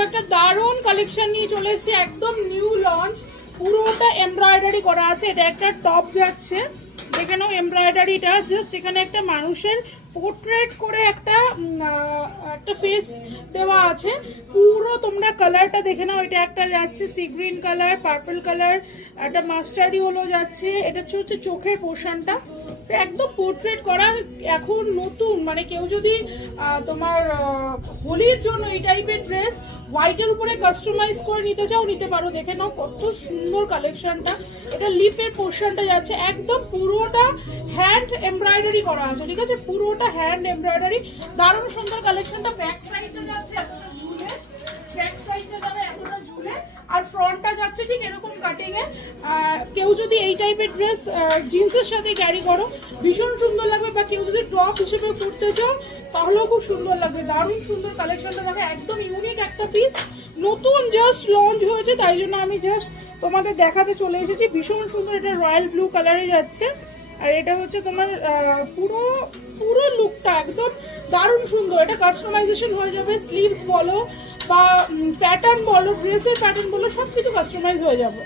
দেখো একটা দারুণ কালেকশন নিয়ে চলে এসেছি, একদম নিউ লঞ্চ, পুরোটা এমব্রয়ডারি করা আছে। এটা একটা টপ যাচ্ছে, দেখে নাও এমব্রয়ডারিটা। জাস্ট এখানে একটা মানুষের পোর্ট্রেট করে একটা ফেস দেওয়া আছে। পুরো তোমরা কালারটা দেখে নাও। এটা একটা যাচ্ছে sea green colour, purple colour, একটা মাস্টার্ডি হলো যাচ্ছে। এটা হচ্ছে চোখের পোর্শনটা, একদম পোর্ট্রেট করা। এখন নতুন মানে কেউ যদি তোমার হোলির জন্য এই টাইপের ড্রেস হোয়াইটের উপরে কাস্টমাইজ করে নিতে চাও, নিতে পারো। দেখে নাও কত সুন্দর কালেকশনটা। এটা লিপের পোর্শনটা যাচ্ছে, একদম পুরোটা হ্যান্ড এমব্রয়ডারি করা আছে, ঠিক আছে? পুরোটা হ্যান্ড এমব্রয়ডারি, দারুণ সুন্দর কালেকশনটা। ব্যাক সাইডটা যাচ্ছে এতটা ঝুলে, ব্যাক সাইডটা যাবে এতটা ঝুলে, আর ফ্রন্টটা যাচ্ছে ঠিক এরকম কাটিং এ। কেউ যদি এই টাইপের ড্রেস জিন্সের সাথে ক্যারি করো ভীষণ সুন্দর লাগবে, বা কেউ যদি টপ হিসেবে পরতে চাও তাহলেও খুব সুন্দর লাগবে। দারুণ সুন্দর কালেকশনটা দেখো, একদম ইউনিক একটা পিস, নতুন জাস্ট লঞ্চ হয়েছে, তাই জন্য আমি জাস্ট তোমাদের দেখাতে চলে এসেছি। ভীষণ সুন্দর, এটা রয়্যাল ব্লু কালারে যাচ্ছে। আর এটা হচ্ছে তোমার পুরো পুরো লুকটা একদম দারুণ সুন্দর। এটা কাস্টমাইজেশন হয়ে যাবে, স্লিভস বলো বা প্যাটার্ন বলো, ড্রেসের প্যাটার্ন বলো, সব কিছু কাস্টমাইজ হয়ে যাবে।